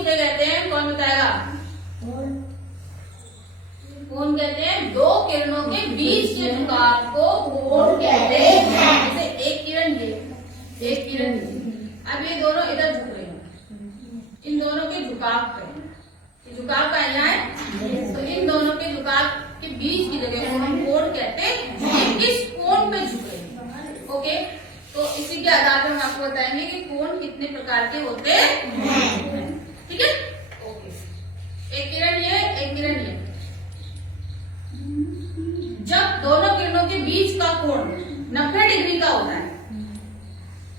किसे कहते हैं, कौन बताएगा? कोण कहते हैं। दो किरणों के बीच के झुकाव को कोण कहते हैं। जैसे एक किरण ये, एक किरण ये, अब ये दोनों इधर झुक रहे हैं, इन दोनों के झुकाव पे, झुकाव का यहाँ है, तो इन दोनों के झुकाव के बीच की जगह को हम कोण कहते हैं। इस कोण पे झुक रहे हैं। ओके, तो इसी के आधार पर हम आपको बताएंगे कि कोण कितने प्रकार के होते हैं। ठीक है, ओके। एक किरण ये, एक किरण ये। जब दोनों किरणों के बीच का कोण 90 डिग्री का होता है,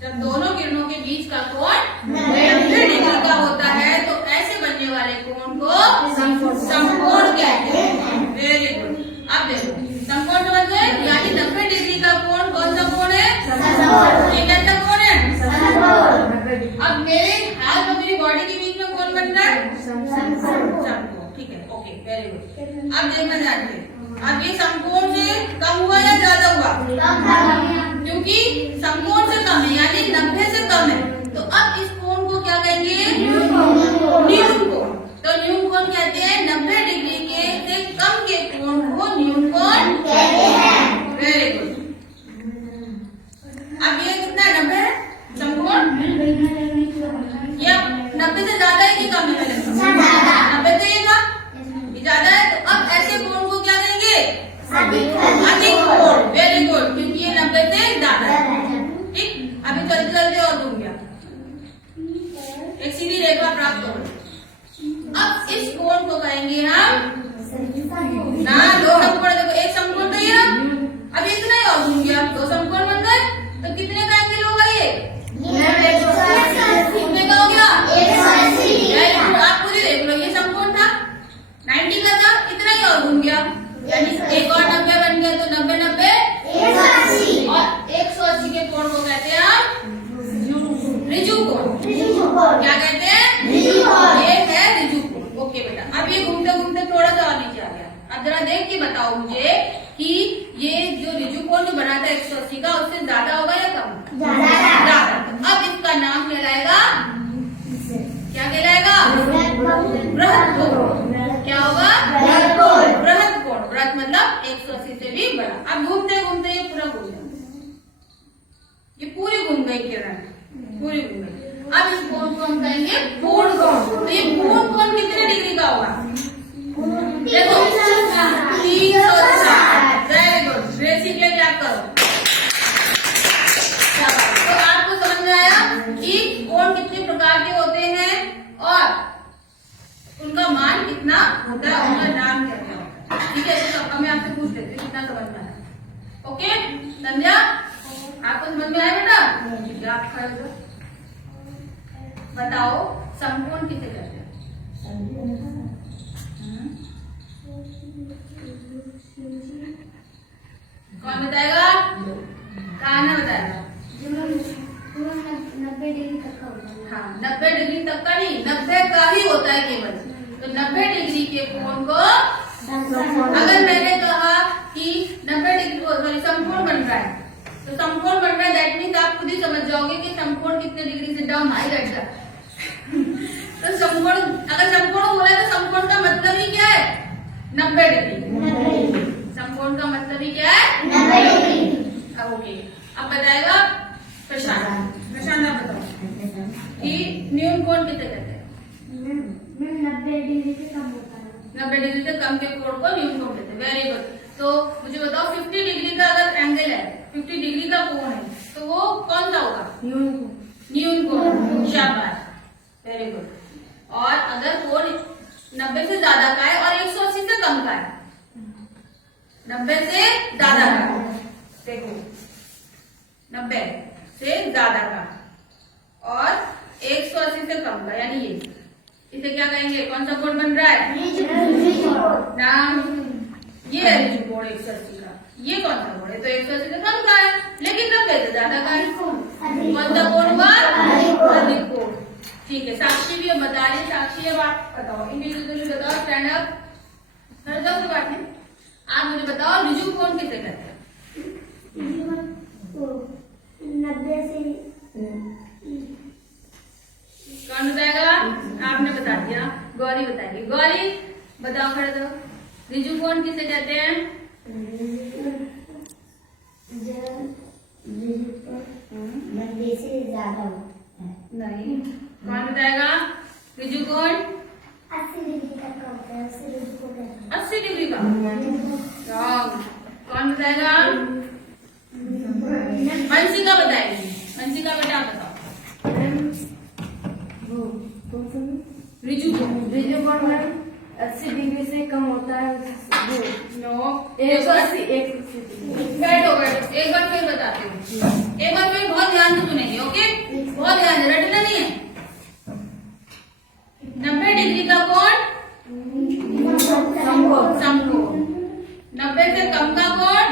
जब दोनों किरणों के बीच का कोण 90 डिग्री का होता है, तो ऐसे बनने वाले कोण को समकोण कहते हैं। Very good. अब देखो समकोण समझ गए, यानी 90 डिग्री का कोण कौन सा कोण है? ये कैसा कोण है? अब मेरे हाथ और मेरी बॉडी के बीच में कौन बन रहा है? समकोण। ठीक है, ओके, वेरी गुड। अब देखना जानते हैं, अब ये समकोण से कम हुआ या ज्यादा हुआ? क्योंकि समकोण से कम है, यानी 90 से कम है, तो अब इस कोण को क्या कहेंगे? न्यून कोण। तो न्यून कोण कहते हैं 90 डिग्री के से कम के कोण को न्यून कोण कहते हैं। Very good. अब ये कितना है? 90 है समकोण। ये 90 से ज्यादा है कि कम है? 90 से ये था, ये ज्यादा है, तो अब ऐसे कोण को क्या कहेंगे? अधिक कोण। वेरी गुड, क्योंकि ये 90 से ज्यादा है। ठीक, अभी चलते चलते और दूर गया, एक सीधी रेखा प्राप्त हो। अब इस कोण को कहेंगे हम ना, दो समकोण। देखो एक समकोण तो ये, अब इतना ही और घूम गया, दो समकोण बन गए, तो कितने का एंगल होगा ये? कितने का हो गया? 180। आप खुद ही देख लो, ये समकोण था 90 का था, इतना ही और घूम गया, यानी एक और 90 बन गया, तो 90 90 180, और 180 के कोण को कहते हैं हम ऋजु कोण। क्या कहते हैं? ऋजु कोण। ये है ऋजु कोण। ओके बेटा, अब ये घूमते घूमते थोड़ा सा और नीचे आ गया। अब जरा देख के बताओ मुझे कि ये जो ऋजु कोण जो बना था 180 का, उससे ज्यादा होगा या कम? ज्यादा। तो अब इसका नाम कहलाएगा, क्या कहलाएगा? बृहद कोण। क्या होगा? बृहद कोण। बृहद मतलब 180 से भी बड़ा। अब घूमते घूमते ये पूरा घूम गया, ये पूरी घूम गई किरण, पूरी घूम गई। अब इस कोण को हम कहेंगे पूर्ण कोण। तो ये पूर्ण कोण कितने डिग्री का होगा? देखो 360। वेरी गुड, रेसी के लिए आप करो। तो आपको समझ में आया कि कोण कितने प्रकार के होते हैं और उनका मान कितना होता है, उनका नाम क्या है। ठीक है, तो मैं आपसे पूछ लेती हूँ कितना समझ में आया। ओके, समझा? आपको समझ में आया बेटा? ठीक है, आप खड़े हो बताओ समकोण किसे कहते हैं? कौन बताएगा? कान्हा बताएगा। 90 डिग्री तक का होता है। हाँ, 90 डिग्री तक का नहीं, 90 का ही होता है केवल। तो 90 डिग्री के कोण को, अगर मैंने कहा कि 90 डिग्री सॉरी समकोण बन रहा है, तो समकोण बन रहा है, दैट मीन्स आप खुद ही समझ जाओगे कि समकोण कितने डिग्री से डाउन हाई रहता है। तो समकोण, अगर समकोण हो रहा है तो समकोण का मतलब ही क्या है? 90 डिग्री। समकोण का मतलब ही क्या है? 90 डिग्री। अब ओके, अब बताएगा प्रशांत। प्रशांत आप बताओ कि न्यून कोण किसे कहते हैं? 90 डिग्री से कम होता है। 90 डिग्री से कम के कोण को न्यून कोण कहते हैं। Very good. तो मुझे बताओ 50 डिग्री का अगर एंगल है, 50 डिग्री का कोण है, तो वो कौन सा होगा? न्यून कोण। शाबाश, वेरी गुड। और अगर कोण 90 से ज्यादा का है और 180 से कम का है, 90 से ज्यादा का, देखो 90 से ज्यादा का और 180 से कम का, यानी ये, इसे क्या कहेंगे? कौन सा कोण बन रहा है? नाम ये है ऋजु कोण 180 का। ये कौन सा कोण है? तो 180 से कम का है, लेकिन 90 से ज्यादा का है। कौन सा कोण हुआ? अधिक कोण। ठीक है, साक्षी भी अब बता रही। साक्षी अब आप बताओ, इंडिविजुअली बताओ, स्टैंड अप। सर कोई बात नहीं, आप मुझे बताओ ऋजु कोण किसे कहते हैं? 90 से कौन बताएगा? आपने बताया। बता दिया, गौरी बताएगी। गौरी बताओ, खड़े दो। रिजु कौन किसे कहते हैं? नब्बे से ज्यादा होता है। नहीं, कौन बताएगा? रिजु कौन? 80 डिग्री तक का होता है, उससे रिजु को कहते हैं। 80 डिग्री का। रॉन्ग। कौन बताएगा? मंसिका बताएगी। मंसिका बेटा बताओ। रिजु कौन है? 80 डिग्री से कम होता है। नो, 180। बैठो बैठो, एक बार फिर बताती हूँ। एक बार फिर बहुत ध्यान से सुनेंगे, ओके? बहुत ध्यान से, रटना नहीं है। 90 डिग्री का कौन? समकोण। 90 से कम का कौन?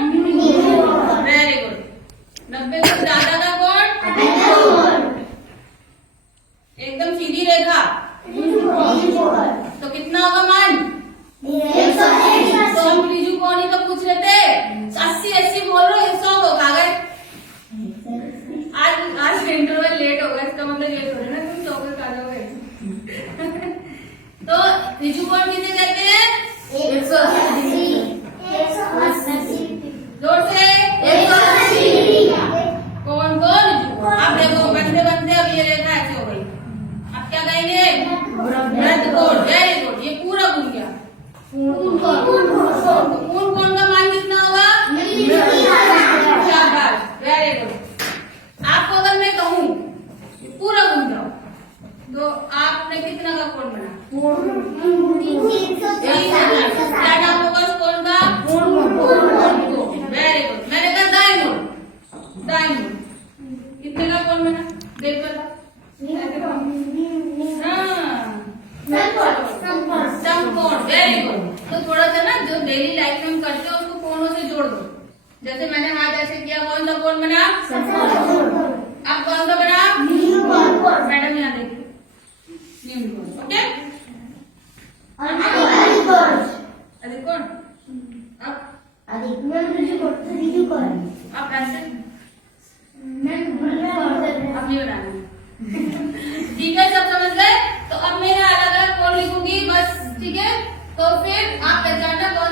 Very good. 90 से ज्यादा का कौन? एकदम सीधी रेखा। तो कितना होगा मान? तो हम रिजु कौन ही तो पूछ रहे थे। 80 बोल रहे हो, 100 को खा गए। आज इंटरवल लेट हो गया, इसका मतलब ये थोड़ी ना तुम 100 खा जाओगे। तो रिजु कौन किसे कहते हैं? 180। जोर से 180। कौन को? रिजु को। अब देखो बनते बनते अब ये रेखा ऐसे हो गई। अब क्या कहेंगे? वृत्त कोण। वेरी गुड, ये पूरा घूम गया। पूर्ण कोण का मान कितना होगा? शाबाश, वेरी गुड। आपको अगर मैं कहूँ पूरा घूम जाओ तो आपने कितना का कोण बना? क्या नाम होगा उस कोण का? Very good. मैंने कहा दाएं मुड़, दाएं मुड़। कितने का कोण बना? देख कर समकोण। Very good. तो थोड़ा सा ना जो डेली लाइफ में हम करते हैं उसको कोणों से जोड़ दो। जैसे मैंने हाथ ऐसे किया, कौन सा कोण बना? अब कौन सा बना? मैडम यहाँ देखिए, न्यून कोण। ओके, अधिक कोण। अब ऐसे अब नहीं बनाना। ठीक है, सब समझ गए? तो अब मैं अलग अलग कोण लिखूंगी बस, ठीक है? तो फिर आप पहचानना कौन